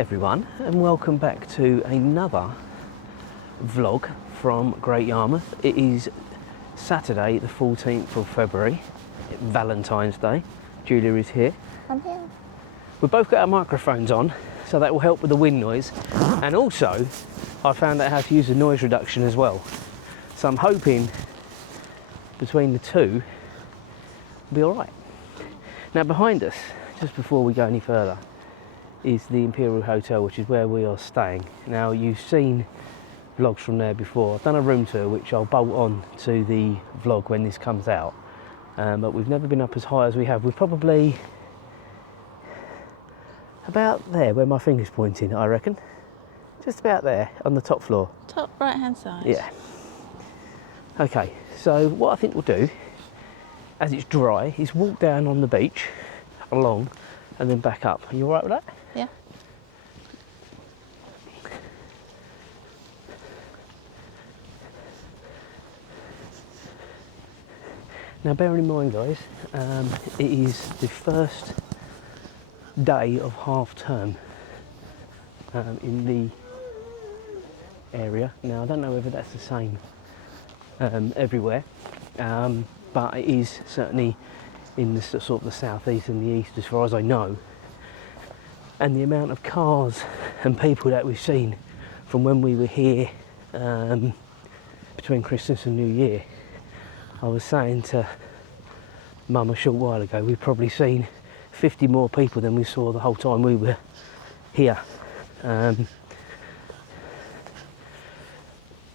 Hi everyone, and welcome back to another vlog from Great Yarmouth. It is Saturday the 14th of February, Valentine's Day. Julia is here. I'm here. We've both got our microphones on, so that will help with the wind noise. And also, I found out how to use the noise reduction as well. So I'm hoping between the two, it'll be all right. Now behind us, just before we go any further, is the Imperial Hotel, which is where we are staying. Now you've seen vlogs from there before. I've done a room tour which I'll bolt on to the vlog when this comes out, but we've never been up as high as we have. We're probably about there where my finger's pointing, I reckon. Just about there on the top floor. Top right hand side. Yeah. Okay, so what I think we'll do, as it's dry, is walk down on the beach along and then back up. Are you alright with that? Yeah. Now bearing in mind guys, it is the first day of half term in the area. Now I don't know whether that's the same everywhere, but it is certainly in the sort of the southeast and the east as far as I know. And the amount of cars and people that we've seen from when we were here between Christmas and New Year, I was saying to Mum a short while ago, we've probably seen 50 more people than we saw the whole time we were here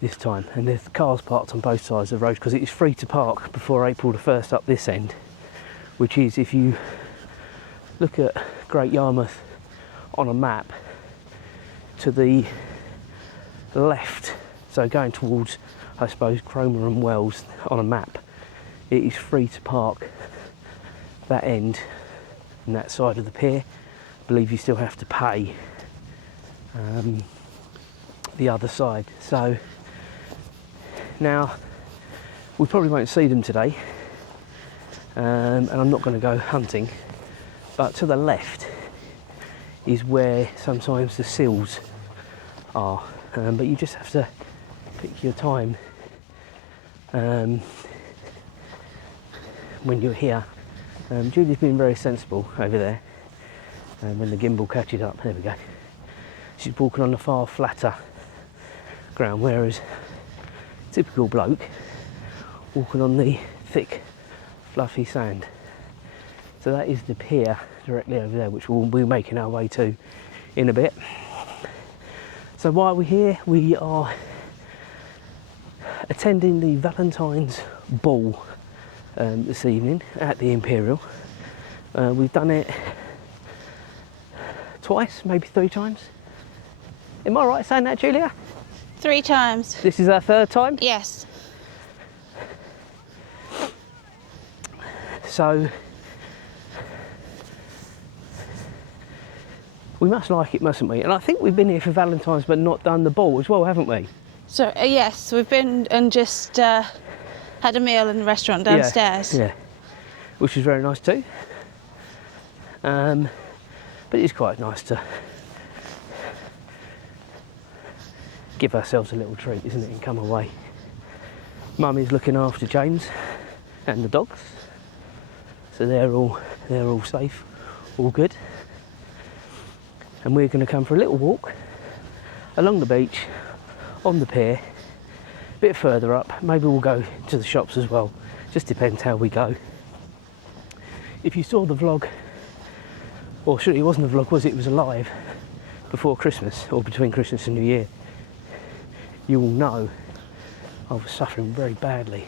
this time. And there's cars parked on both sides of the road because it is free to park before April the 1st up this end, which is, if you look at Great Yarmouth on a map, to the left, so going towards, I suppose, Cromer and Wells on a map, it is free to park that end and that side of the pier. I believe you still have to pay the other side. So now we probably won't see them today, and I'm not going to go hunting, but to the left is where sometimes the seals are, but you just have to pick your time when you're here. Julie's been very sensible over there, when the gimbal catches up. There we go. She's walking on the far flatter ground, whereas typical bloke walking on the thick fluffy sand. So that is the pier directly over there, which we'll be making our way to in a bit. So while we're here, we are attending the Valentines ball this evening at the Imperial. We've done it twice, maybe 3 times. Am I right saying that, Julia? 3 times. This is our 3rd time? Yes. So we must like it, mustn't we? And I think we've been here for Valentine's but not done the ball as well, haven't we? So yes, we've been and just had a meal in the restaurant downstairs. Yeah, which was very nice too. But it's quite nice to give ourselves a little treat, isn't it, and come away. Mum is looking after James and the dogs, so they're all safe, all good. And we're going to come for a little walk along the beach, on the pier, a bit further up. Maybe we'll go to the shops as well, just depends how we go. If you saw the vlog, or surely it wasn't a vlog, was it? It was a live before Christmas, or between Christmas and New Year, you will know I was suffering very badly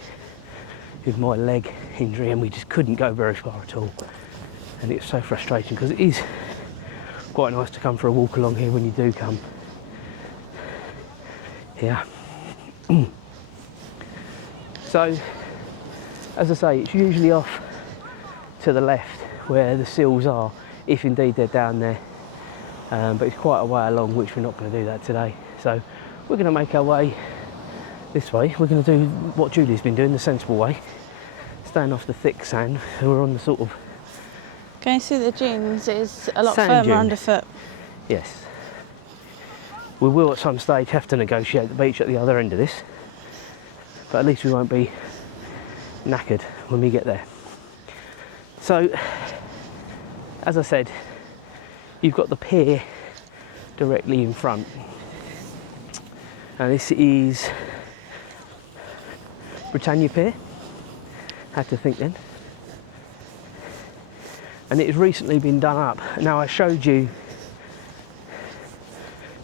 with my leg injury, and we just couldn't go very far at all. And it's so frustrating because it is quite nice to come for a walk along here when you do come here. So, as I say, it's usually off to the left where the seals are, if indeed they're down there, but it's quite a way along, which we're not going to do that today. So we're going to make our way this way. We're going to do what Julie's been doing, the sensible way, staying off the thick sand. So we're on the sort of Going through the dunes is a lot sand firmer dune. underfoot. Yes. We will at some stage have to negotiate the beach at the other end of this, but at least we won't be knackered when we get there. So, as I said, you've got the pier directly in front, and this is Britannia Pier. Had to think then. And it has recently been done up. Now, I showed you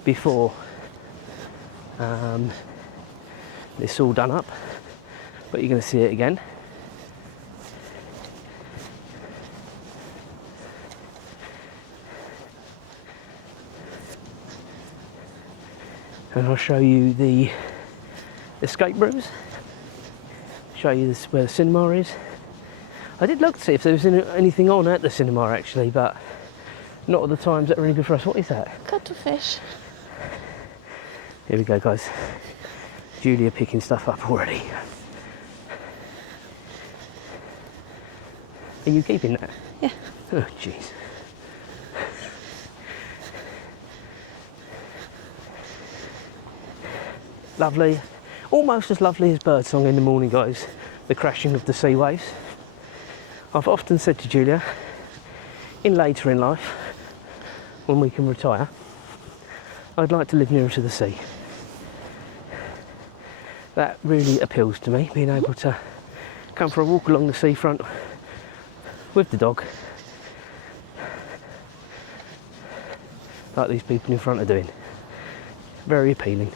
before it's all done up, but you're going to see it again. And I'll show you the escape rooms, show you this, where the cinema is. I did look to see if there was anything on at the cinema actually, but not at the times that were really good for us. What is that? Cuttlefish. Here we go, guys. Julia picking stuff up already. Are you keeping that? Yeah. Oh, jeez. Lovely. Almost as lovely as birdsong in the morning, guys. The crashing of the sea waves. I've often said to Julia, later in life, when we can retire, I'd like to live nearer to the sea. That really appeals to me, being able to come for a walk along the seafront with the dog, like these people in front are doing. Very appealing.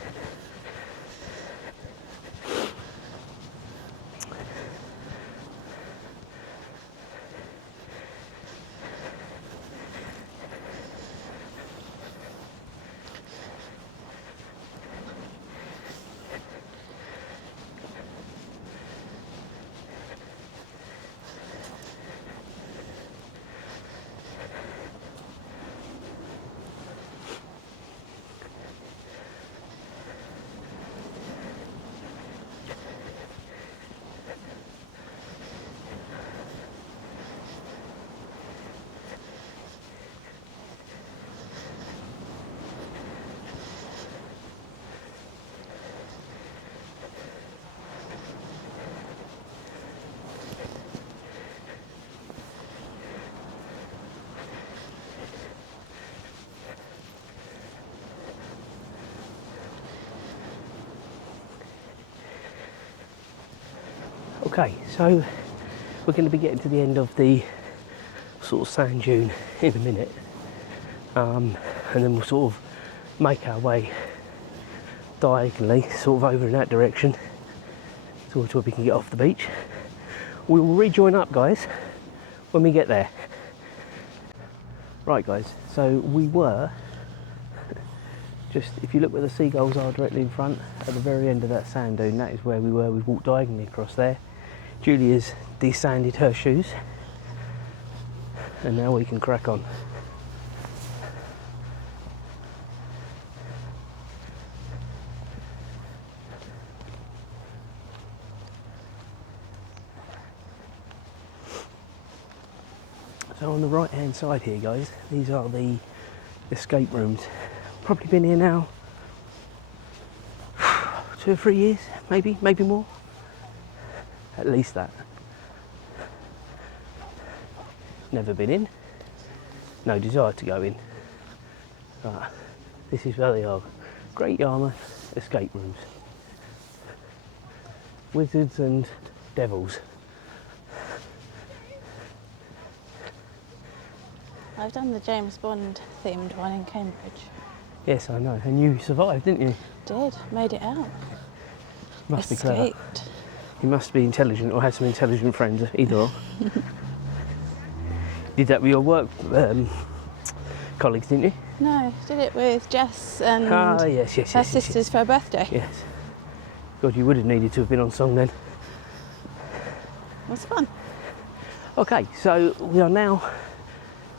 Okay, so we're going to be getting to the end of the sort of sand dune in a minute, and then we'll sort of make our way diagonally sort of over in that direction towards where we can get off the beach. We will rejoin up, guys, when we get there. Right, guys, so we were just, if you look where the seagulls are directly in front, at the very end of that sand dune, that is where we were. We've walked diagonally across there. Julia's desanded her shoes, and now we can crack on. So on the right hand side here, guys, these are the escape rooms. Probably been here now 2 or 3 years, maybe more. At least that. Never been in. No desire to go in. But this is where they are. Great Yarmouth escape rooms. Wizards and devils. I've done the James Bond themed one in Cambridge. Yes, I know. And you survived, didn't you? Did. Made it out. Must be clever. Escaped. You must be intelligent or have some intelligent friends, either or. Did that with your work colleagues, didn't you? No, did it with Jess and yes, her sisters for her birthday. Yes. God, you would have needed to have been on song then. It was fun. Okay, so we are now,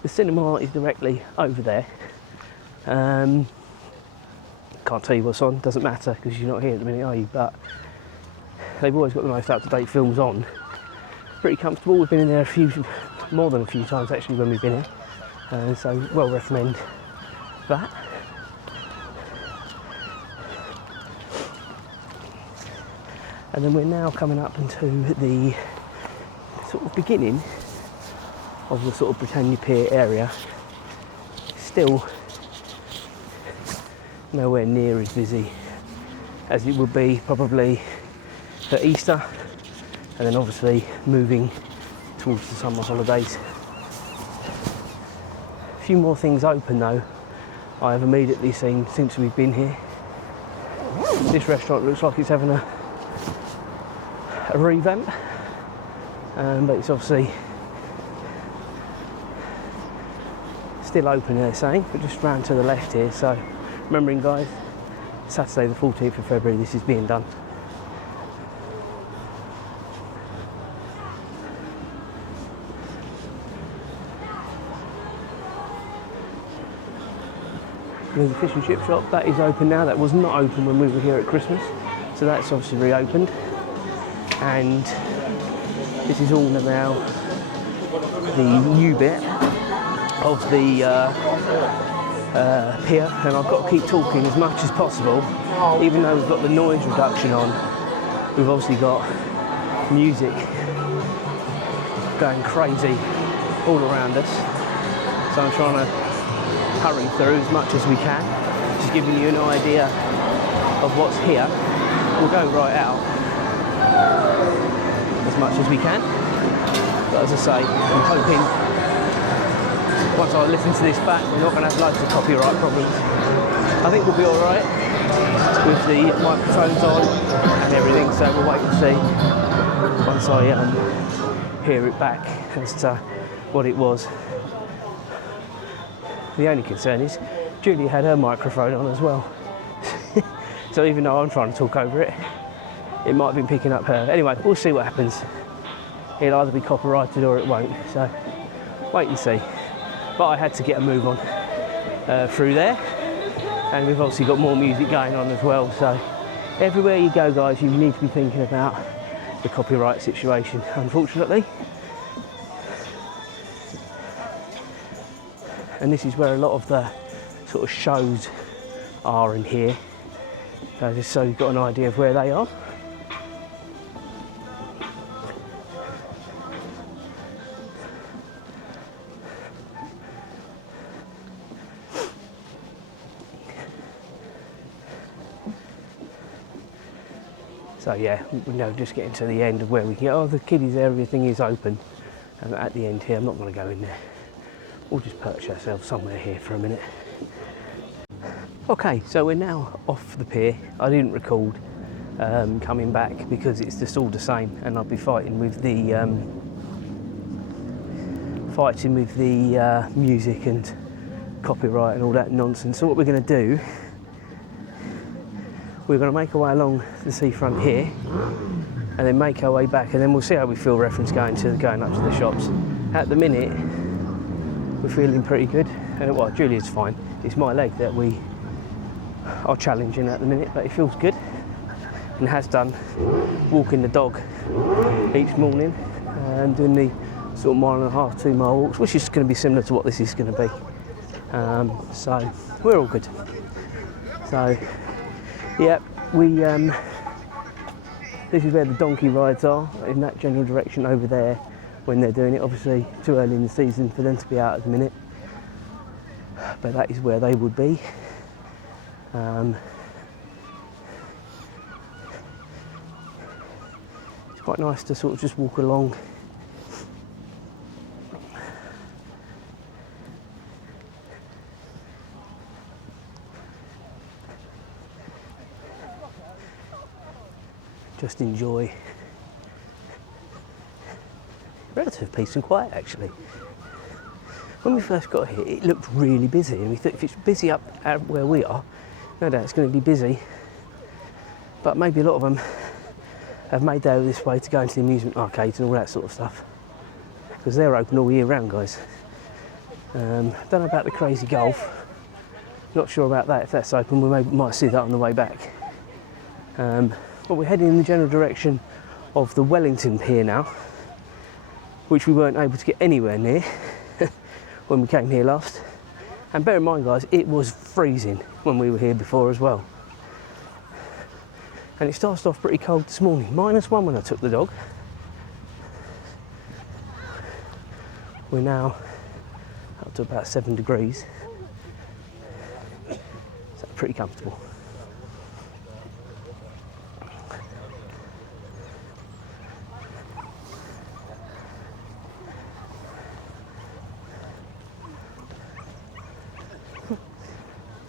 the cinema is directly over there. Can't tell you what's on, doesn't matter because you're not here at the minute, are you? But they've always got the most up-to-date films on. Pretty comfortable. We've been in there more than a few times actually when we've been here, so well recommend that. And then we're now coming up into the sort of beginning of the sort of Britannia Pier area. Still nowhere near as busy as it would be probably for Easter, and then obviously moving towards the summer holidays. A few more things open though, I have immediately seen since we've been here. This restaurant looks like it's having a revamp, but it's obviously still open, they're saying, but just round to the left here. So remembering guys, Saturday the 14th of February this is being done. There's a fish and chip shop, that is open now. That was not open when we were here at Christmas, so that's obviously reopened. And this is all now the new bit of the pier, and I've got to keep talking as much as possible, even though we've got the noise reduction on. We've obviously got music going crazy all around us, so I'm trying to hurry through as much as we can, just giving you an idea of what's here. We'll go right out as much as we can, but as I say, I'm hoping once I listen to this back we're not going to have loads of copyright problems. I think we'll be alright with the microphones on and everything, so we'll wait and see once I hear it back as to what it was. The only concern is Julie had her microphone on as well. So even though I'm trying to talk over it, it might have been picking up her. Anyway, we'll see what happens. It'll either be copyrighted or it won't, so wait and see. But I had to get a move on through there, and we've obviously got more music going on as well, so everywhere you go guys, you need to be thinking about the copyright situation, unfortunately. And this is where a lot of the sort of shows are in here, just so you've got an idea of where they are. So yeah, just getting to the end of where we can get, oh, the kiddies area thing is open, and at the end here, I'm not going to go in there. We'll just perch ourselves somewhere here for a minute. Okay, so we're now off the pier. I didn't record coming back because it's just all the same, and I'd be fighting with the music and copyright and all that nonsense. So what we're going to do, we're going to make our way along the seafront here, and then make our way back, and then we'll see how we feel reference going up to the shops. At the minute, we're feeling pretty good, and well, Julia's fine. It's my leg that we are challenging at the minute, but it feels good, and has done walking the dog each morning and doing the sort of 1.5 to 2 mile walks, which is going to be similar to what this is going to be. So we're all good. So yeah, this is where the donkey rides are, in that general direction over there. When they're doing it, obviously too early in the season for them to be out at the minute, but that is where they would be. It's quite nice to sort of just walk along. Just enjoy relative peace and quiet actually. When we first got here, it looked really busy, and we thought if it's busy up where we are, no doubt it's going to be busy. But maybe a lot of them have made their way this way to go into the amusement arcades and all that sort of stuff, because they're open all year round, guys. Don't know about the crazy golf. Not sure about that. If that's open, we might see that on the way back. But we're heading in the general direction of the Wellington Pier now, which we weren't able to get anywhere near when we came here last. And bear in mind guys, it was freezing when we were here before as well. And it started off pretty cold this morning. -1 when I took the dog. We're now up to about 7 degrees. So pretty comfortable.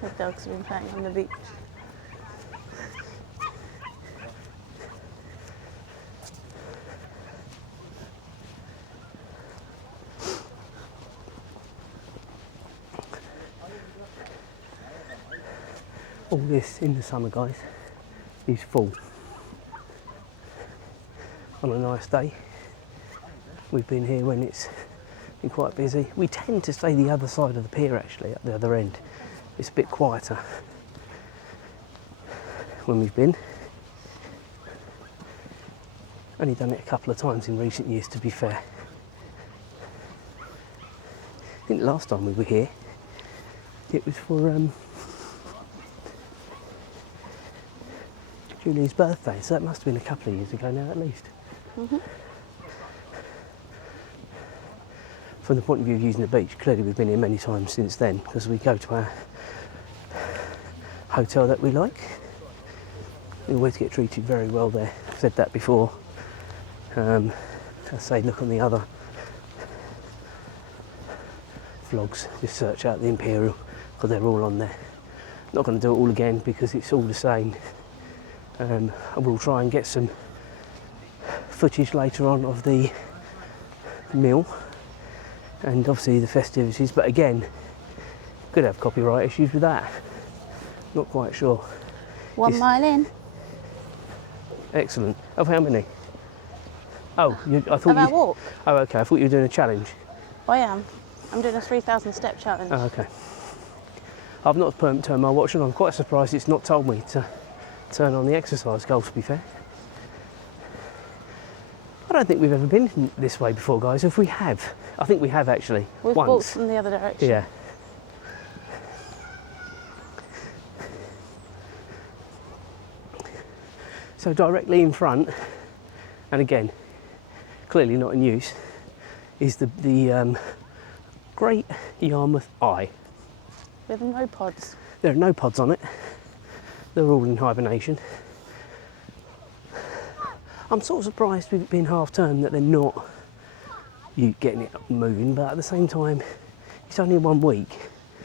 The dogs have been playing on the beach. All this in the summer, guys, is full. On a nice day, we've been here when it's been quite busy. We tend to stay the other side of the pier, actually, at the other end. It's a bit quieter when we've been. Only done it a couple of times in recent years, to be fair. I think the last time we were here, it was for Julie's birthday, so that must have been a couple of years ago now, at least. From the point of view of using the beach, clearly we've been here many times since then, because we go to our hotel that we like. We always get treated very well there. I've said that before. I say look on the other vlogs, just search out the Imperial, because they're all on there. Not going to do it all again because it's all the same. I will try and get some footage later on of the meal and obviously the festivities, but again, could have copyright issues with that. Not quite sure. 1 mile in. Excellent. Of how many? Oh, I thought Of our walk. Oh, okay. I thought you were doing a challenge. I am. I'm doing a 3,000 step challenge. Oh, okay. I've not turned my watch on. I'm quite surprised it's not told me to turn on the exercise goal, to be fair. I don't think we've ever been this way before, guys. If we have, I think we have actually. We've once. walked from the other direction. Yeah. So directly in front, and again, clearly not in use, is the Great Yarmouth Eye. With no pods. There are no pods on it. They're all in hibernation. I'm sort of surprised with it being half term that they're not getting it up and moving, but at the same time, it's only 1 week.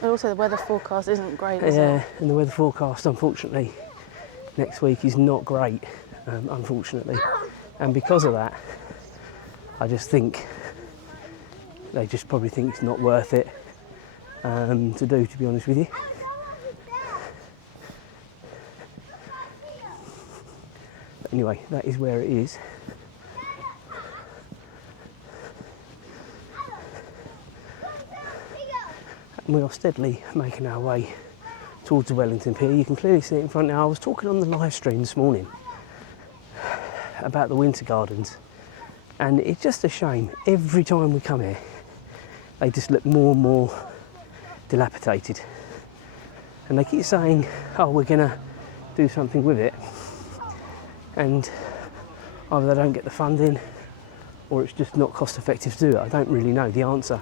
And also the weather forecast isn't great, is it? And the weather forecast, unfortunately, next week is not great, unfortunately. And because of that, I just think they just probably think it's not worth it to do, to be honest with you. But anyway, that is where it is. And we are steadily making our way towards the Wellington Pier. You can clearly see it in front now. I was talking on the live stream this morning about the winter gardens, and it's just a shame. Every time we come here, they just look more and more dilapidated. And they keep saying, oh, we're going to do something with it. And either they don't get the funding or it's just not cost effective to do it. I don't really know the answer.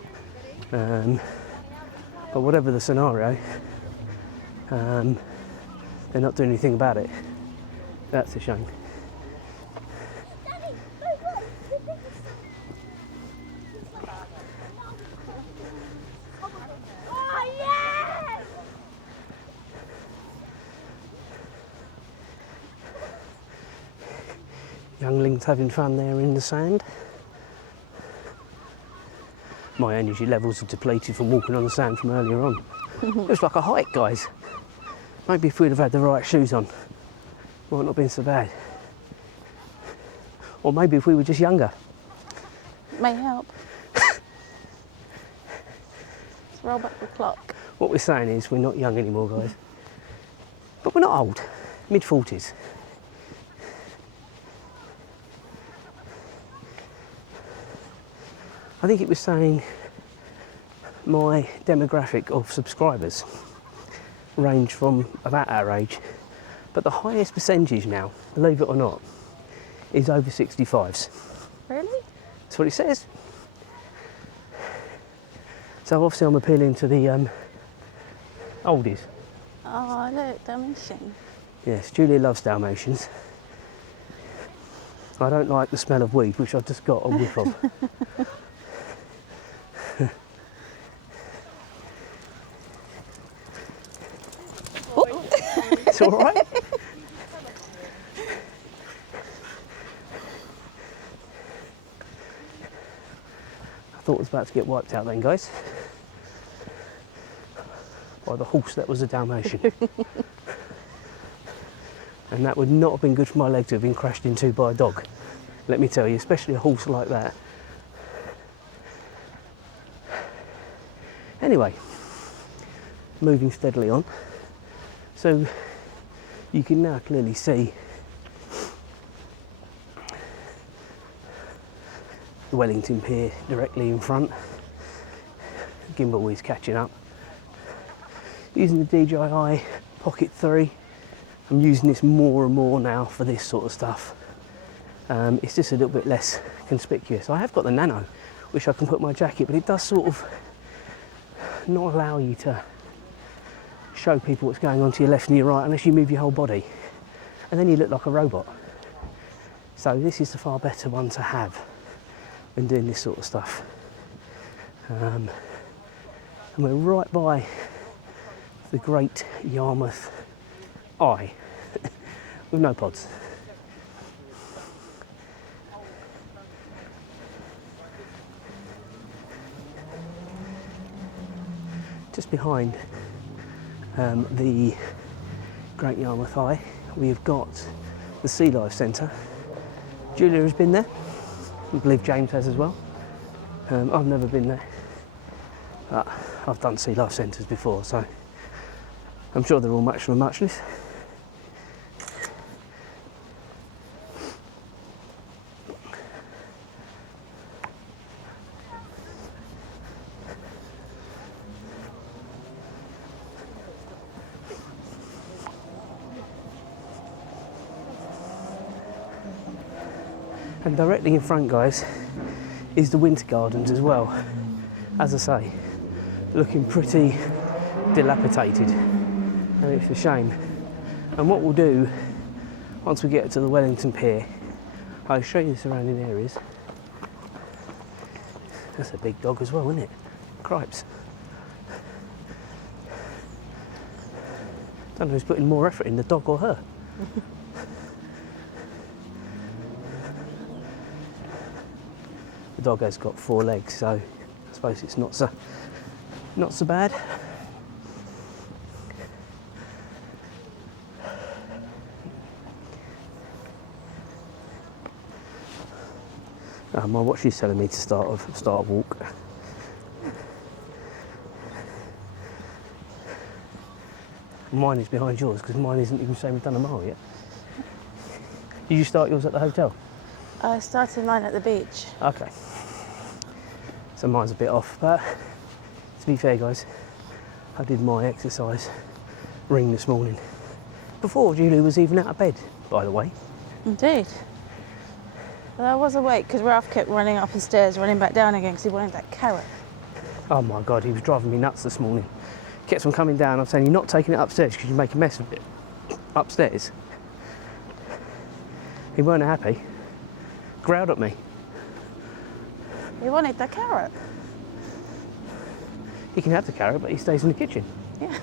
But whatever the scenario, they're not doing anything about it. That's a shame. Younglings having fun there in the sand. My energy levels are depleted from walking on the sand from earlier on. It was like a hike, guys. Maybe if we'd have had the right shoes on, it might not have been so bad. Or maybe if we were just younger. May help. Let's roll back the clock. What we're saying is we're not young anymore, guys. But we're not old. Mid-40s. I think it was saying my demographic of subscribers range from about our age But the highest percentage now, believe it or not, is over 65s. Really? That's what it says. So obviously I'm appealing to the oldies. Oh, look, Dalmatian. Yes, Julia loves Dalmatians. I don't like the smell of weed, which I've just got a whiff of. It's all right. I thought it was about to get wiped out then, guys. By the horse that was a Dalmatian. And that would not have been good for my leg to have been crashed into by a dog. Let me tell you, especially a horse like that. Anyway, moving steadily on. So you can now clearly see the Wellington Pier directly in front. Gimbal is catching up. Using the DJI Pocket 3. I'm using this more and more now for this sort of stuff. It's just a little bit less conspicuous. I have got the Nano, which I can put in my jacket, but it does sort of not allow you to show people what's going on to your left and your right unless you move your whole body. And then you look like a robot. So this is the far better one to have when doing this sort of stuff. And we're right by the great Yarmouth Eye with no pods. Just behind the Great Yarmouth Eye, we've got the Sea Life Centre. Julia has been there. I believe James has as well. I've never been there, but I've done Sea Life Centres before, so I'm sure they're all much for muchness. And directly in front, guys, is the Winter Gardens as well. As I say, looking pretty dilapidated, and it's a shame. And what we'll do, once we get to the Wellington Pier, I'll show you the surrounding areas. That's a big dog as well, isn't it? Cripes. Don't know who's putting more effort in, the dog or her. The dog has got 4 legs, so I suppose it's not so bad. My watch is telling me to start a walk. Mine is behind yours because mine isn't even saying we've done a mile yet. Did you start yours at the hotel? I started mine at the beach. Okay. So mine's a bit off, but to be fair, guys, I did my exercise ring this morning before Julie was even out of bed, by the way. Indeed. Well, I was awake because Ralph kept running up the stairs, running back down again because he wanted that carrot. Oh my God, he was driving me nuts this morning. Kept on coming down. I'm saying, you're not taking it upstairs because you make a mess of it upstairs. He weren't happy. Growled at me. He wanted the carrot. He can have the carrot, but he stays in the kitchen. Yeah.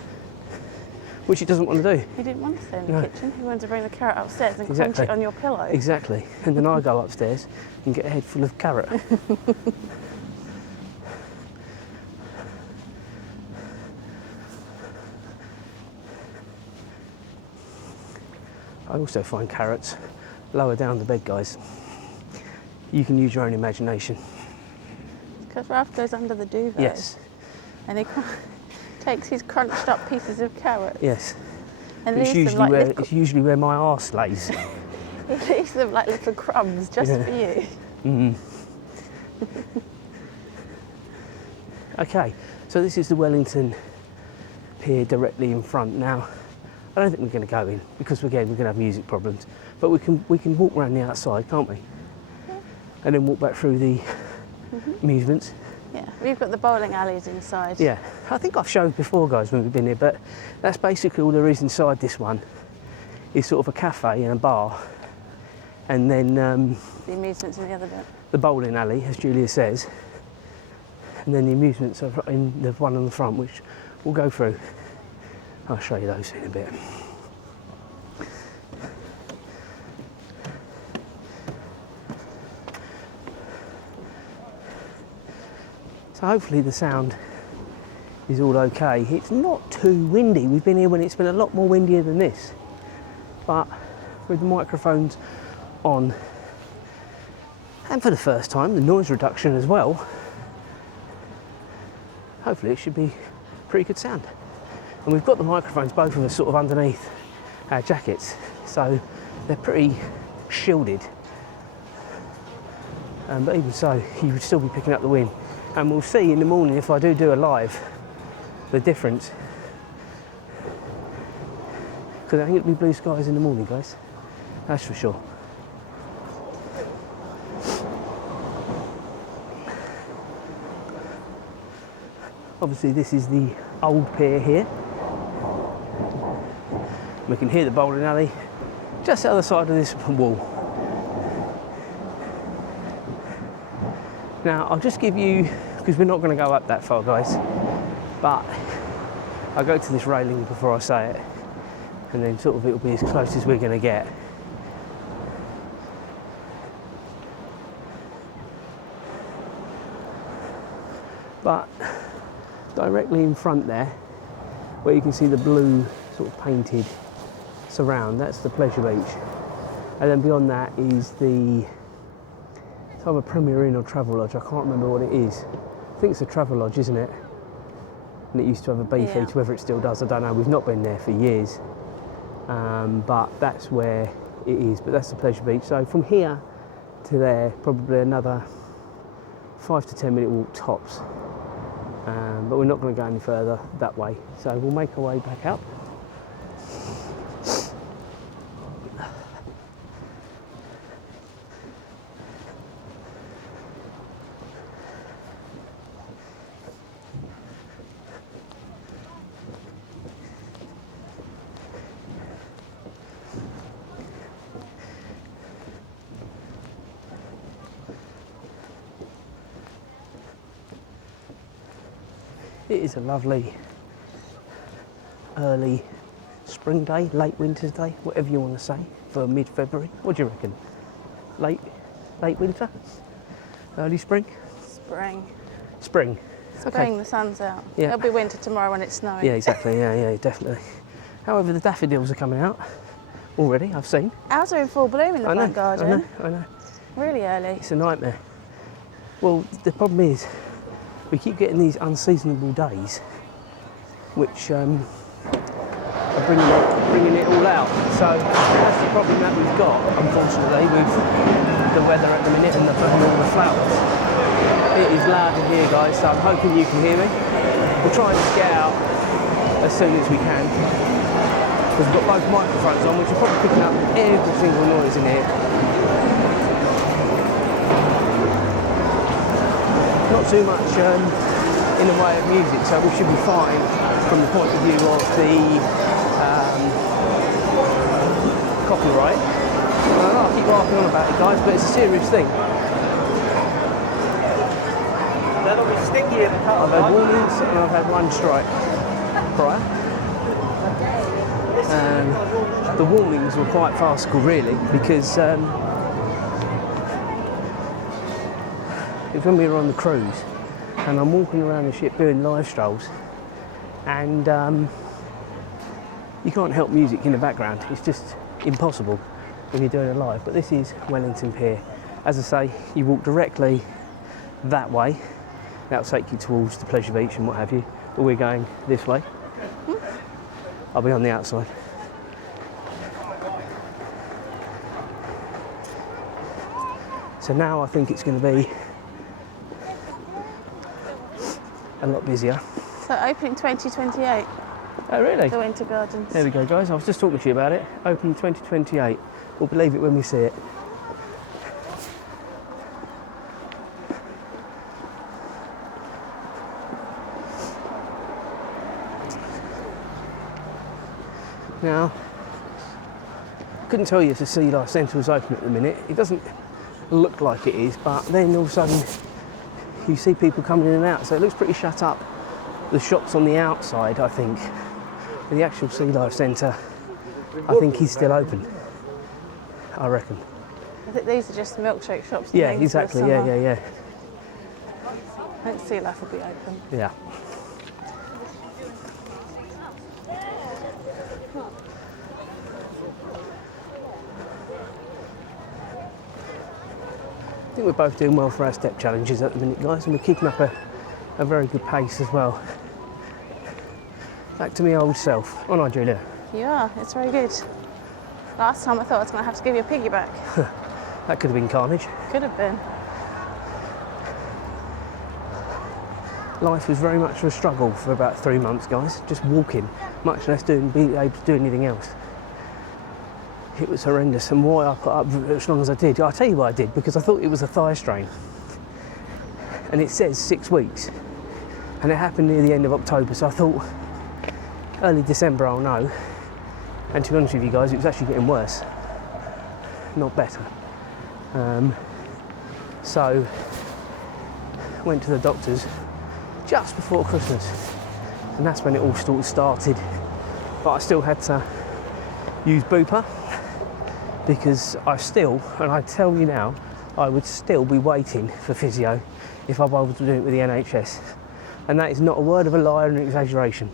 Which he doesn't want to do. He didn't want to stay in the No. kitchen. He wanted to bring the carrot upstairs and Exactly. crunch it on your pillow. Exactly. And then I go upstairs and get a head full of carrot. I also find carrots lower down the bed, guys. You can use your own imagination. Because Ralph goes under the duvet. Yes. And he takes his crunched up pieces of carrot. Yes. And It's leaves them like it's usually where my arse lays. He leaves them like little crumbs just for you. Mm. Okay, so this is the Wellington Pier directly in front now. I don't think we're going to go in because again we're going to have music problems. But we can walk around the outside, can't we? Yeah. And then walk back through the amusements. Yeah, we've got the bowling alleys inside. Yeah, I think I've showed before, guys, when we've been here, but that's basically all there is inside this one. Is sort of a cafe and a bar, and then The amusements in the other bit. the bowling alley, as Julia says, and then the amusements are in the one on the front, which we'll go through. I'll show you those in a bit. So hopefully the sound is all okay. It's not too windy. We've been here when it's been a lot more windier than this. But with the microphones on, and for the first time, the noise reduction as well, hopefully it should be pretty good sound. And we've got the microphones, both of us, sort of underneath our jackets, so they're pretty shielded. But even so, you would still be picking up the wind. And we'll see in the morning, if I do a live, the difference. Because I think it'll be blue skies in the morning, guys. That's for sure. Obviously this is the old pier here. We can hear the bowling alley just the other side of this wall. Now I'll just give you, because we're not going to go up that far, guys, but I'll go to this railing before I say it, and then sort of it'll be as close as we're going to get. But directly in front there, where you can see the blue sort of painted surround, that's the pleasure beach. And then beyond that is the, it's either Premier Inn or Travel Lodge, I can't remember what it is. I think it's a Travel Lodge, isn't it? And it used to have a beefeater, whether it still does, I don't know. We've not been there for years. But that's where it is, but that's the pleasure beach. So from here to there, probably another 5 to 10 minute walk tops. But we're not going to go any further that way. So we'll make our way back up. It is a lovely early spring day, late winter's day, whatever you want to say, for mid-February. What do you reckon? Late winter? Early spring? Spring. Spring. Spring, the sun's out. Yeah. It'll be winter tomorrow when it's snowing. Yeah, exactly, yeah, definitely. However, the daffodils are coming out already, I've seen. Ours are in full bloom in the front garden. I know. Really early. It's a nightmare. Well, the problem is, we keep getting these unseasonable days, which are bringing it all out. So that's the problem that we've got, unfortunately, with the weather at the minute and all the flowers. It is loud in here, guys, so I'm hoping you can hear me. We'll try and just get out as soon as we can, because we've got both microphones on, which are probably picking up every single noise in here. Not too much in the way of music, so we should be fine from the point of view of the copyright. I know I keep harping on about it, guys, but it's a serious thing. That'll be sticky in the car. I've had warnings and I've had one strike prior. The warnings were quite farcical, really, because it was when we were on the cruise and I'm walking around the ship doing live strolls, and you can't help music in the background. It's just impossible when you're doing a live. But this is Wellington Pier. As I say, you walk directly that way. That'll take you towards the pleasure beach and what have you. But we're going this way. I'll be on the outside. So now I think it's going to be a lot busier. So opening 2028. Oh, really? The Winter Gardens. There we go, guys. I was just talking to you about it. Opening 2028. We'll believe it when we see it. Now, I couldn't tell you if the Sea Life Centre was open at the minute. It doesn't look like it is, but then all of a sudden you see people coming in and out, so it looks pretty shut up. The shops on the outside, I think, but the actual Sea Life Centre, I think he's still open, I reckon. I think these are just milkshake shops. Yeah, exactly, yeah. I think Sea Life will be open. Yeah. I think we're both doing well for our step challenges at the minute, guys, and we're keeping up a very good pace as well. Back to my old self. Oh no, Julia. You are, it's very good. Last time I thought I was going to have to give you a piggyback. That could have been carnage. Could have been. Life was very much of a struggle for about 3 months, guys. Just walking, much less being able to do anything else. It was horrendous, and why I put up as long as I did. I'll tell you why I did, because I thought it was a thigh strain. And it says 6 weeks. And it happened near the end of October, so I thought early December I'll know. And to be honest with you guys, it was actually getting worse, not better. So went to the doctors just before Christmas, and that's when it all sort of started. But I still had to use Bupa, because I still, and I tell you now, I would still be waiting for physio if I was to do it with the NHS. And that is not a word of a lie or an exaggeration.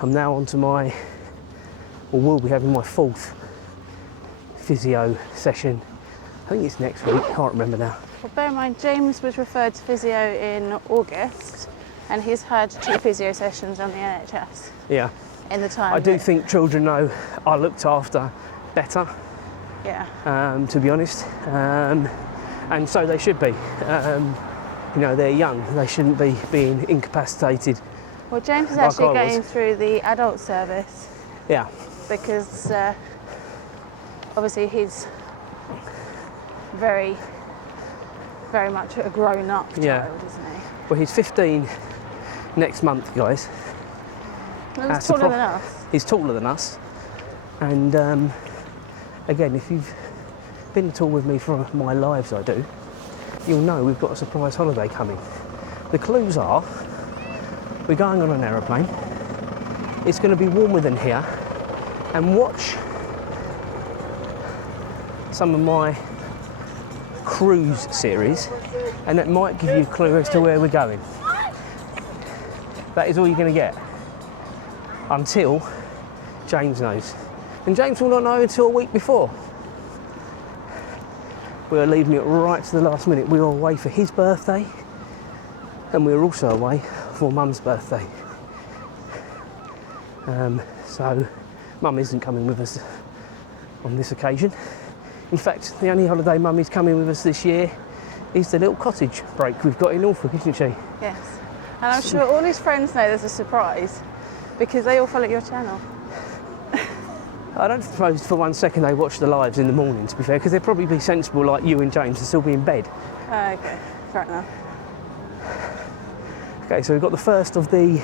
I'm now on to my, or will be having my 4th physio session. I think it's next week, can't remember now. Well, bear in mind, James was referred to physio in August, and he's had 2 physio sessions on the NHS. Yeah. In the time. I do think children know are looked after better. Yeah. To be honest, and so they should be. You know, they're young; they shouldn't be being incapacitated. Well, James is like actually I going was. through the adult service. Yeah. Because obviously he's very, very much a grown-up child, isn't he? Well, he's 15 next month, guys. Well, he's taller than us. He's taller than us, and again, if you've been at all with me for my lives, I do, you'll know we've got a surprise holiday coming. The clues are, we're going on an aeroplane, it's going to be warmer than here, and watch some of my cruise series, and that might give you a clue as to where we're going. That is all you're going to get, until James knows. And James will not know until a week before. We are leaving it right to the last minute. We are away for his birthday, and we are also away for Mum's birthday. So Mum isn't coming with us on this occasion. In fact, the only holiday Mum is coming with us this year is the little cottage break we've got in Norfolk, isn't she? Yes. And I'm sure all his friends know there's a surprise, because they all follow your channel. I don't suppose for one second they watch the lives in the morning, to be fair, because they'd probably be sensible like you and James and still be in bed. Okay, fair enough. Okay, so we've got the first of the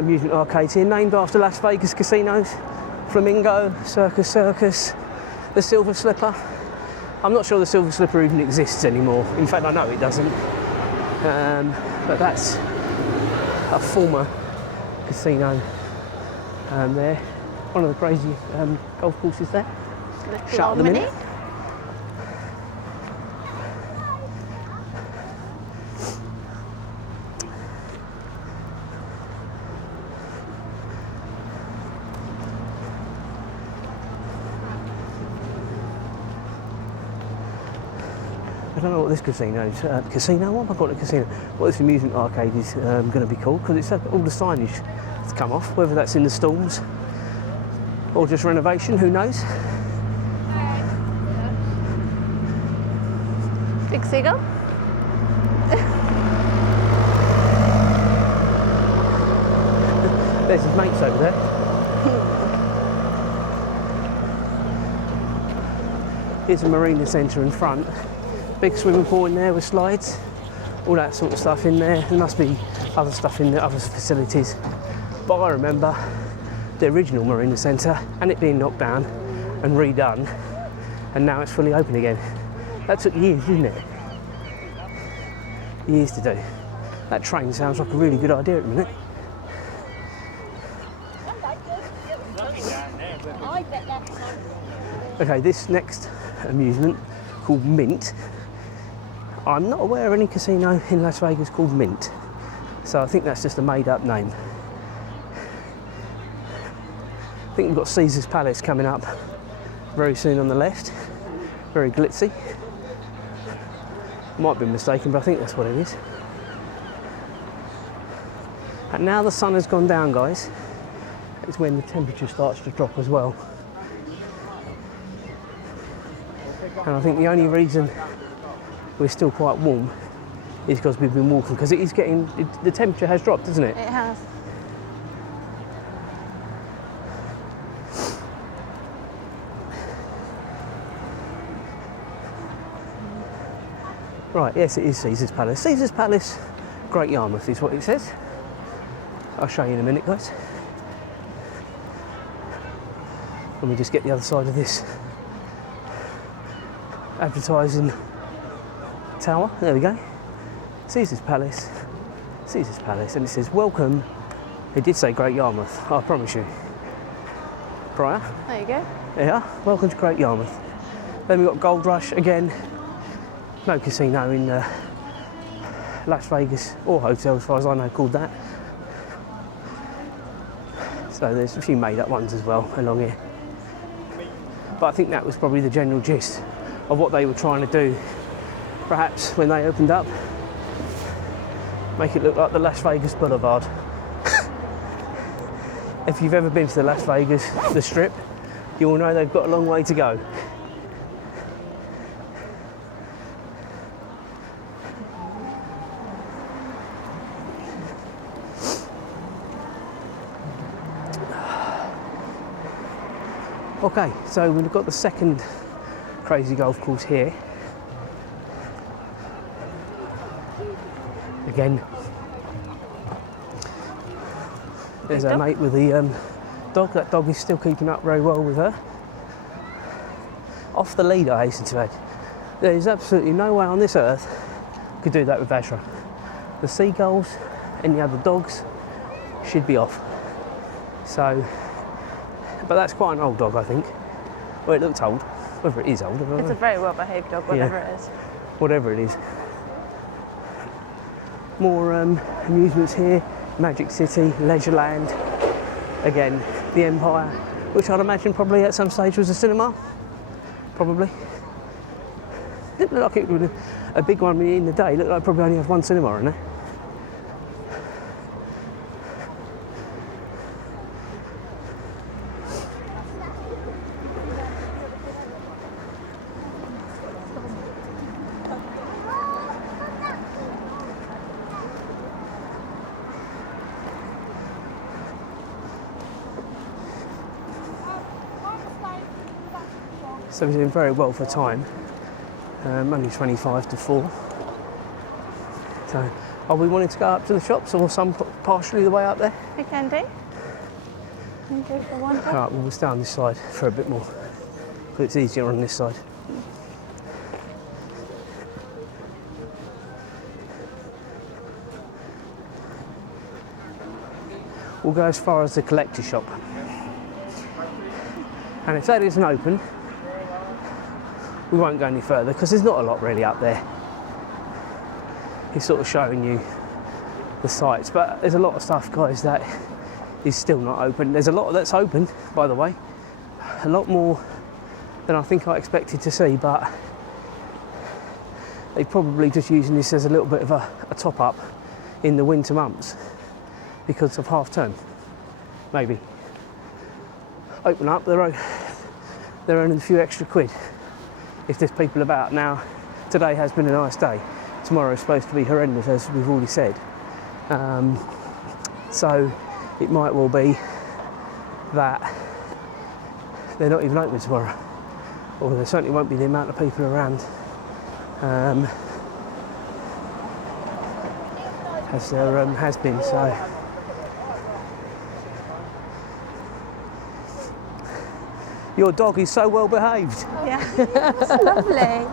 amusement arcades here, named after Las Vegas casinos. Flamingo, Circus, the Silver Slipper. I'm not sure the Silver Slipper even exists anymore. In fact, I know it doesn't. But that's a former casino there. One of the crazy golf courses there. Shut at the minute. I don't know what this casino's casino. What have I got in a casino? What this amusement arcade is going to be called, because it's had all the signage to come off. Whether that's in the storms or just renovation, who knows? Big seagull? There's his mates over there. Here's a marina centre in front. Big swimming pool in there with slides. All that sort of stuff in there. There must be other stuff in the other facilities. But I remember the original marina centre and it being knocked down and redone, and now it's fully open again. That took years, didn't it? Years to do. That train sounds like a really good idea at the minute. Okay, this next amusement, called Mint. I'm not aware of any casino in Las Vegas called Mint, so I think that's just a made-up name. I think we've got Caesar's Palace coming up very soon on the left. Very glitzy. Might be mistaken, but I think that's what it is. And now the sun has gone down, guys. It's when the temperature starts to drop as well. And I think the only reason we're still quite warm is because we've been walking, because the temperature has dropped, isn't it? It has. Right, yes, it is Caesar's Palace. Caesar's Palace, Great Yarmouth is what it says. I'll show you in a minute, guys. Let me just get the other side of this advertising tower. There we go. Caesar's Palace, and it says welcome. It did say Great Yarmouth, I promise you. Prior. There you go. Yeah, welcome to Great Yarmouth. Then we've got Gold Rush again. No casino in Las Vegas, or hotel as far as I know called that. So there's a few made up ones as well along here. But I think that was probably the general gist of what they were trying to do. Perhaps when they opened up, make it look like the Las Vegas Boulevard. If you've ever been to the Las Vegas, the Strip, you will know they've got a long way to go. Okay, so we've got the second crazy golf course here. Again, there's our mate with the dog. That dog is still keeping up very well with her. Off the lead, I hasten to add. There's absolutely no way on this earth could do that with Vashra. The seagulls, any other dogs, should be off. So, but that's quite an old dog, I think. Well, it looks old. Whether it is old, I don't know. It's a very well behaved dog, whatever it is. Whatever it is. More amusements here. Magic City, Leisureland. Again, the Empire, which I'd imagine probably at some stage was a cinema. Probably. It didn't look like it was a big one in the day. It looked like it probably only had one cinema in there. So we're doing very well for time. Only 25 to 4. So, are we wanting to go up to the shops or some partially the way up there? We can do. Can go for one. All right, well, we'll stay on this side for a bit more, because it's easier on this side. We'll go as far as the collector shop. And if that isn't open, we won't go any further because there's not a lot really up there. He's sort of showing you the sights, but there's a lot of stuff, guys, that is still not open. There's a lot that's open, by the way, a lot more than I think I expected to see, but they're probably just using this as a little bit of a top up in the winter months because of half term, maybe. Open up, they're earning a few extra quid if there's people about. Now, today has been a nice day. Tomorrow is supposed to be horrendous, as we've already said. So it might well be that they're not even open tomorrow, or there certainly won't be the amount of people around as there has been. So your dog is so well behaved. Yeah, it's lovely.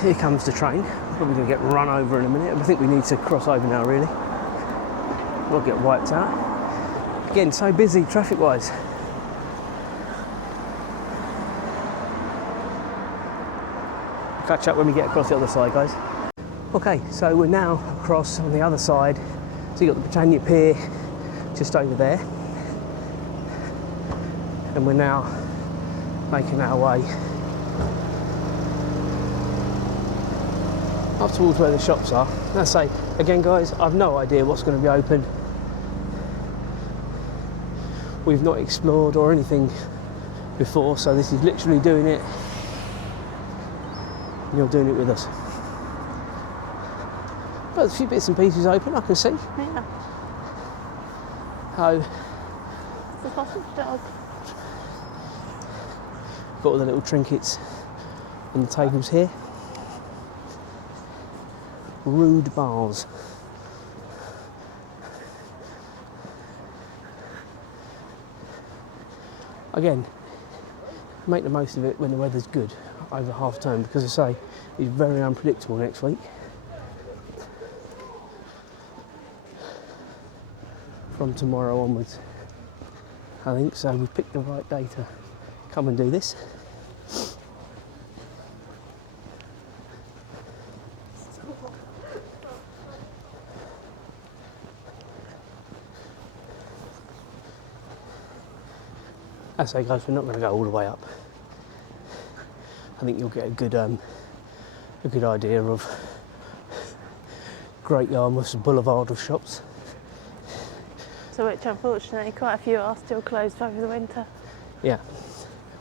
Here comes the train. Probably going to get run over in a minute. I think we need to cross over now, really. We'll get wiped out. Again, so busy traffic-wise. Catch up when we get across the other side, guys. Okay, so we're now across on the other side. So you've got the Britannia Pier just over there. And we're now making our way up towards where the shops are. And I say, again guys, I've no idea what's going to be open. We've not explored or anything before, so this is literally doing it. And you're doing it with us. But a few bits and pieces open, I can see. Yeah. So, It's the sausage dog. got all the little trinkets on the tables here. Rude bars. Again, make the most of it when the weather's good over half term, because I say it's very unpredictable next week. From tomorrow onwards, I think, so we've picked the right day to come and do this. I say, guys, we're not going to go all the way up. I think you'll get a good idea of Great Yarmouth's boulevard of shops. So which unfortunately quite a few are still closed over the winter. Yeah,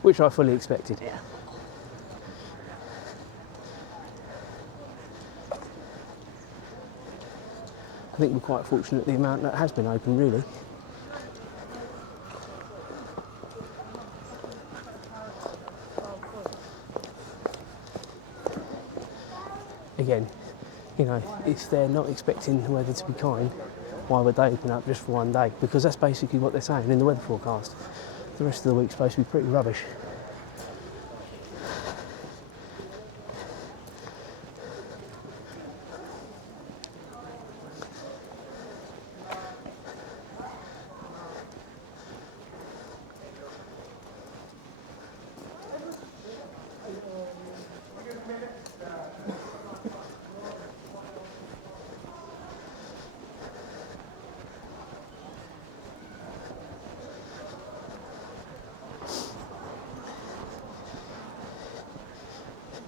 which I fully expected. Yeah. I think we're quite fortunate the amount that has been open, really. Again, you know, if they're not expecting the weather to be kind, why would they open up just for one day? Because that's basically what they're saying in the weather forecast. The rest of the week's supposed to be pretty rubbish.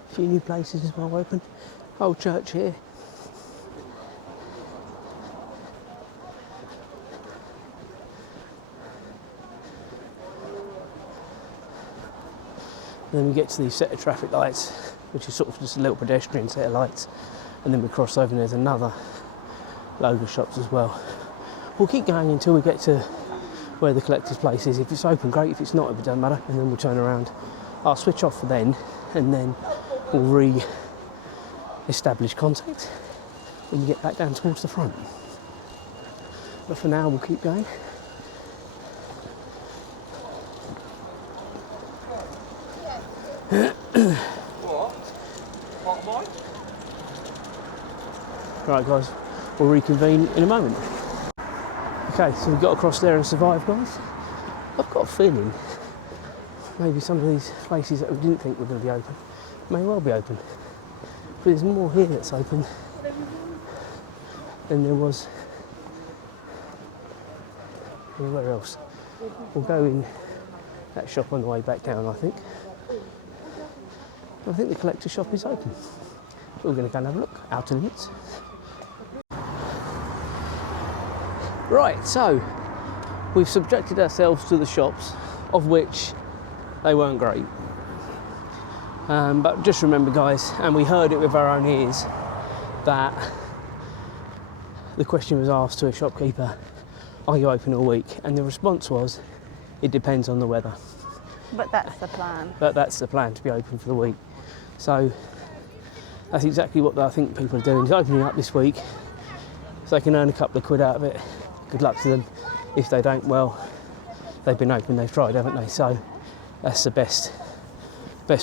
A few new places as well open. Old church here. And then we get to these set of traffic lights, which is sort of just a little pedestrian set of lights. And then we cross over and there's another load of shops as well. We'll keep going until we get to where the collector's place is. If it's open, great. If it's not, it doesn't matter. And then we'll turn around. I'll switch off for then, and then we'll re-establish contact when we get back down towards the front. But for now, we'll keep going. Right, guys, we'll reconvene in a moment. Okay, so we've got across there and survived, guys. I've got a feeling maybe some of these places that we didn't think were going to be open may well be open. But there's more here that's open than there was anywhere else. We'll go in that shop on the way back down, I think. I think the collector shop is open. So we're going to go and have a look. Outer limits. Right, so we've subjected ourselves to the shops, of which they weren't great. But just remember, guys, and we heard it with our own ears, that the question was asked to a shopkeeper, are you open all week? And the response was, it depends on the weather. But that's the plan. But that's the plan, to be open for the week. So that's exactly what I think people are doing, is opening up this week so they can earn a couple of quid out of it. Good luck to them. If they don't, well, they've been open, they've tried, haven't they? So that's the best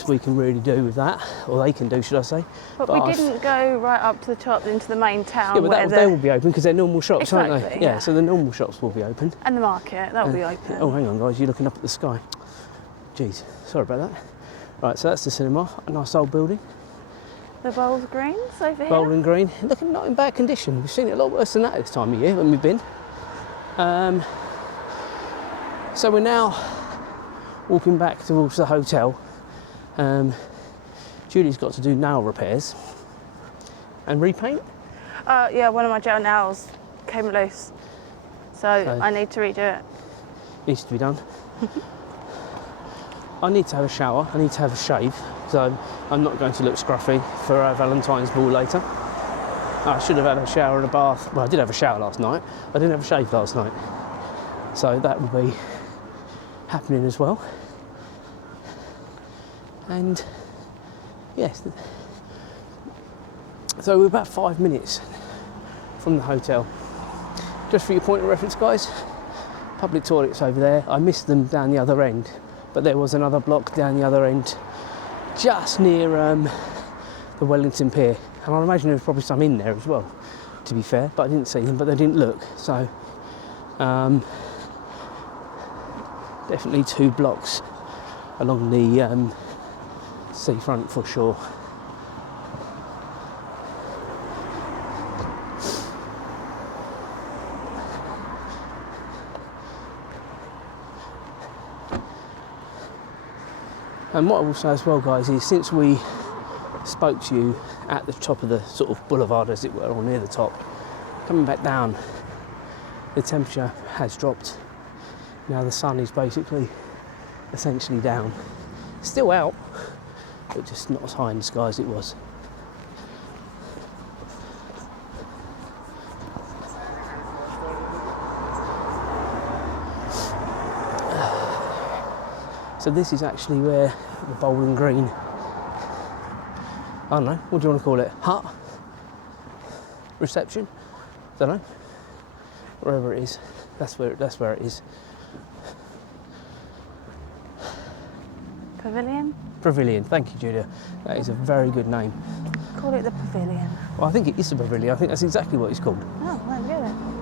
we can really do with that, or they can do, should I say. But we didn't go right up to the top into the main town. Yeah, but they will be open because they're normal shops, exactly, aren't they? Yeah, so the normal shops will be open. And the market, that'll be open. Oh, hang on, guys, you're looking up at the sky. Jeez, sorry about that. Right, so that's the cinema, a nice old building. The Bowls Greens over here. Bowling Green, looking not in bad condition. We've seen it a lot worse than that this time of year when we've been. So we're now walking back towards the hotel. Julie's got to do nail repairs and repaint. Yeah, one of my gel nails came loose, so I need to redo it. Needs to be done. I need to have a shower, I need to have a shave, so I'm not going to look scruffy for our Valentines ball later. I should have had a shower and a bath. Well, I did have a shower last night. I didn't have a shave last night. So that will be happening as well. And yes, so we're about 5 minutes from the hotel. Just for your point of reference, guys, public toilets over there. I missed them down the other end, but there was another block down the other end, just near the Wellington Pier. And I imagine there's probably some in there as well, to be fair, but I didn't see them, but they didn't look. So definitely 2 blocks along the seafront for sure. And what I will say as well, guys, is since we spoke to you at the top of the sort of boulevard, as it were, or near the top, coming back down, the temperature has dropped. Now the sun is basically essentially down. Still out, but just not as high in the sky as it was. So this is actually where the Bowling Green, I don't know, what do you want to call it? Hut? Reception? Don't know. Wherever it is, that's where it is. Pavilion? Pavilion, thank you, Julia. That is a very good name. Call it the Pavilion. Well, I think it is the Pavilion. I think that's exactly what it's called. Oh, there we go then.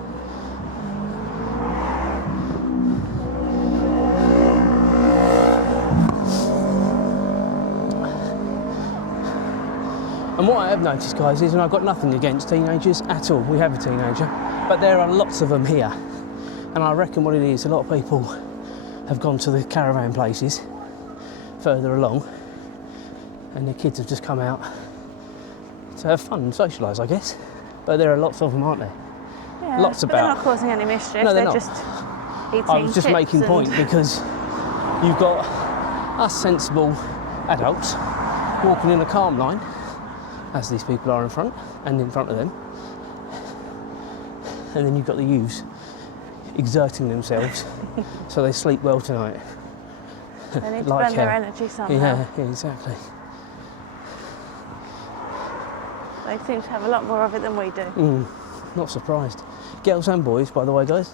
And what I have noticed, guys, is, and I've got nothing against teenagers at all, we have a teenager, but there are lots of them here. And I reckon what it is, a lot of people have gone to the caravan places further along, and their kids have just come out to have fun and socialise, I guess. But there are lots of them, aren't there? Yeah, lots but about. they're not causing any mischief, No, they're not. just eating I was just chips making point, because you've got us sensible adults walking in a calm line, as these people are in front and in front of them, and then you've got the youths exerting themselves so they sleep well tonight. They need to burn their energy somehow. Yeah, exactly. They seem to have a lot more of it than we do. Not surprised. Girls and boys, by the way, guys.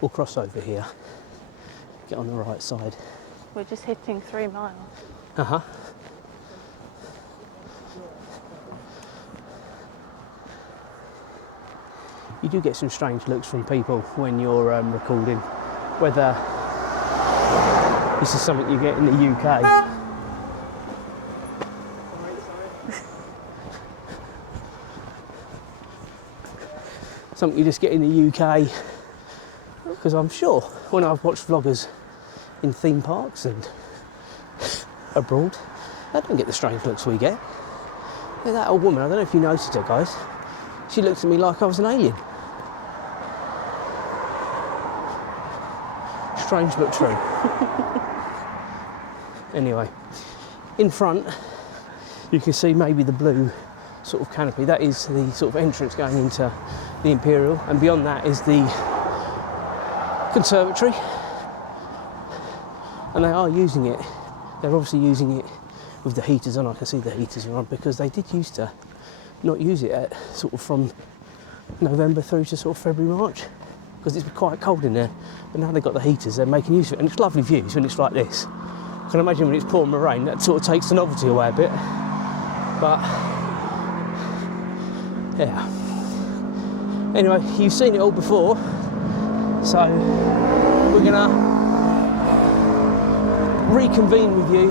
We'll cross over here, get on the right side. We're just hitting 3 miles. Uh-huh. You do get some strange looks from people when you're recording, whether this is something you get in the UK. something you just get in the UK. Because I'm sure when I've watched vloggers in theme parks and abroad, they don't get the strange looks we get. That old woman, I don't know if you noticed her, guys. She looked at me like I was an alien. Strange but true. Anyway, in front you can see maybe the blue sort of canopy. That is the sort of entrance going into the Imperial, and beyond that is the conservatory, and they are using it. They're obviously using it with the heaters on. I can see the heaters are on because they did used to not use it at sort of from November through to sort of February, March, because it's quite cold in there. But now they've got the heaters, they're making use of it, and it's lovely views when it's like this. I can imagine when it's pouring rain, that sort of takes the novelty away a bit. But yeah. Anyway, you've seen it all before, so we're gonna reconvene with you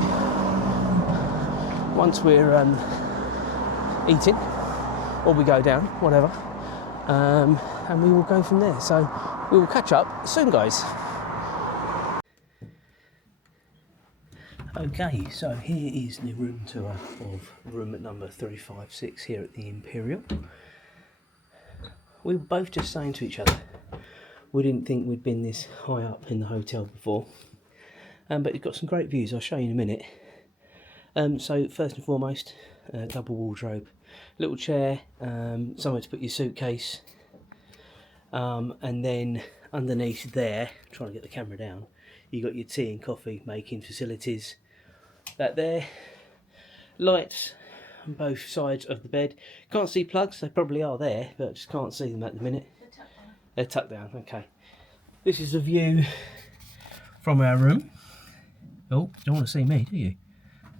once we're eating, or we go down, whatever, and we will go from there. So we will catch up soon, guys. Okay, so here is the room tour of room at number 356 here at the Imperial. We were both just saying to each other, we didn't think we'd been this high up in the hotel before, but it's got some great views. I'll show you in a minute. So first and foremost, double wardrobe, little chair, somewhere to put your suitcase, and then underneath there, trying to get the camera down, you got your tea and coffee making facilities. That there, lights on both sides of the bed. Can't see plugs, they probably are there, but just can't see them at the minute. They're tucked down, okay. This is the view from our room. Oh, don't want to see me, do you?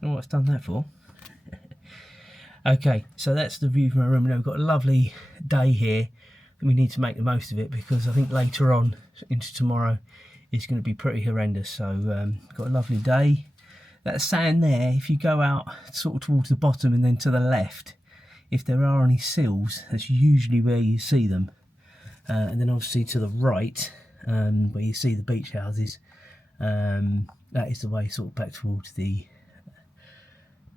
Don't know what it's done that for. Okay, so that's the view from our room. Now we've got a lovely day here, and we need to make the most of it because I think later on into tomorrow it's going to be pretty horrendous. So got a lovely day. That sand there, if you go out sort of towards the bottom and then to the left, if there are any sills, that's usually where you see them. And then obviously to the right, where you see the beach houses, that is the way sort of back towards the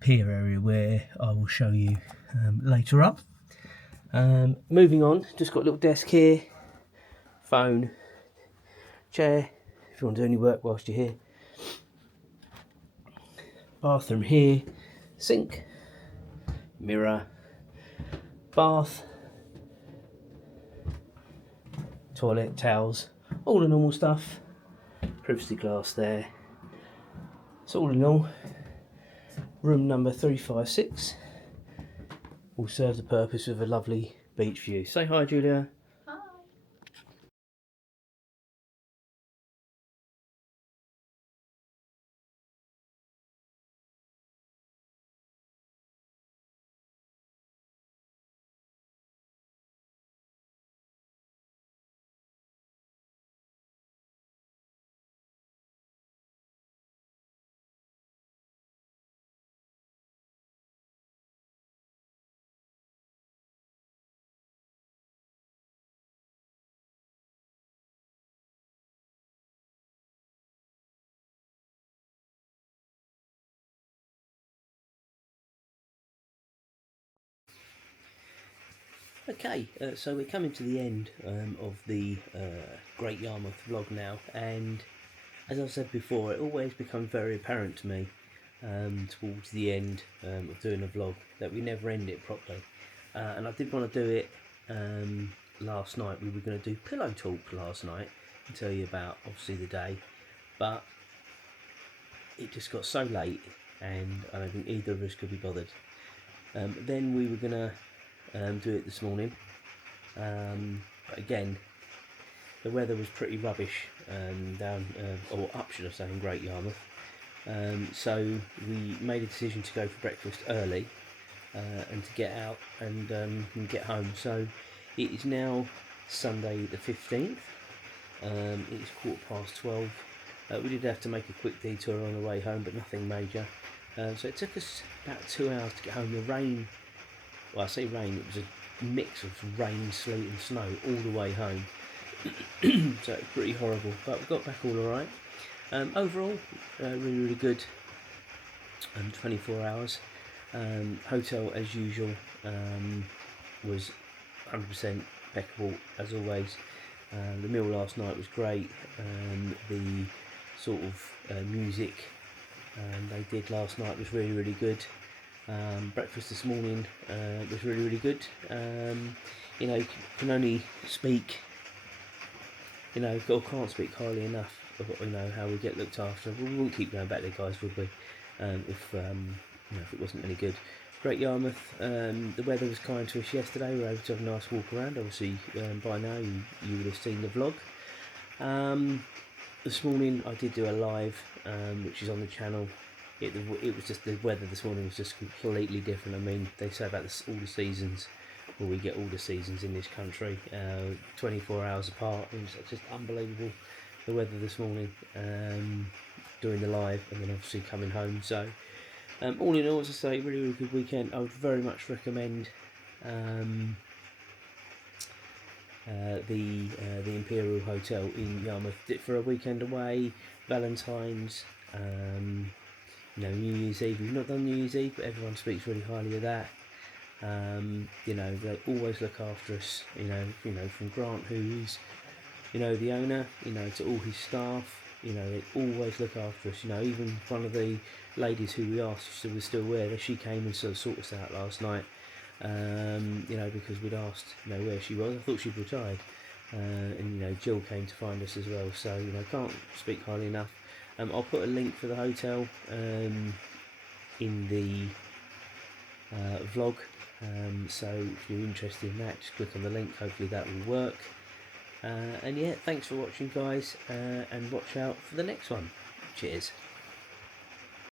pier area where I will show you later up. Moving on, just got a little desk here, phone, chair, if you want to do any work whilst you're here. Bathroom here, sink, mirror, bath, toilet, towels, all the normal stuff. Privacy glass there. So all in all, room number 356 will serve the purpose of a lovely beach view. Say hi, Julia. Okay, so we're coming to the end of the Great Yarmouth vlog now, and as I said before, it always becomes very apparent to me towards the end of doing a vlog that we never end it properly. And I did want to do it last night. We were going to do pillow talk last night and tell you about obviously the day, but it just got so late and I don't think either of us could be bothered. Then we were going to do it this morning, but again the weather was pretty rubbish down or up, should I say, in Great Yarmouth, so we made a decision to go for breakfast early and to get out and get home. So it is now Sunday the 15th. It is 12:15. We did have to make a quick detour on the way home, but nothing major. So it took us about 2 hours to get home. The rain, well, I say rain, it was a mix of rain, sleet and snow all the way home. So it's pretty horrible, but we got back all alright. Overall, really good. 24 hours. Hotel as usual was 100% impeccable as always. The meal last night was great. The sort of music they did last night was really good. Breakfast this morning was really good. You know, can only speak, you know, or can't speak highly enough of, you know, how we get looked after. We wouldn't keep going back there, guys, would we? If you know, if it wasn't any good. Great Yarmouth. The weather was kind to us yesterday. We were able to have a nice walk around. Obviously, by now you would have seen the vlog. This morning I did do a live, which is on the channel. It was just, the weather this morning was just completely different. I mean, they say about this, all the seasons. Well, we get all the seasons in this country, 24 hours apart. It was just unbelievable, the weather this morning, doing the live and then obviously coming home. So all in all, as I say, really good weekend. I would very much recommend the Imperial Hotel in Yarmouth. Did for a weekend away, Valentines, you know, New Year's Eve. We've not done New Year's Eve, but everyone speaks really highly of that. You know, they always look after us. You know, from Grant, who's, you know, the owner, you know, to all his staff. You know, they always look after us. You know, even one of the ladies who we asked if she was still there, she came and sort of sorted us out last night. You know, because we'd asked, you know, where she was. I thought she'd retired. And you know, Jill came to find us as well. So, you know, can't speak highly enough. I'll put a link for the hotel in the vlog. So if you're interested in that, just click on the link. Hopefully that will work. And yeah, thanks for watching, guys, and watch out for the next one. Cheers.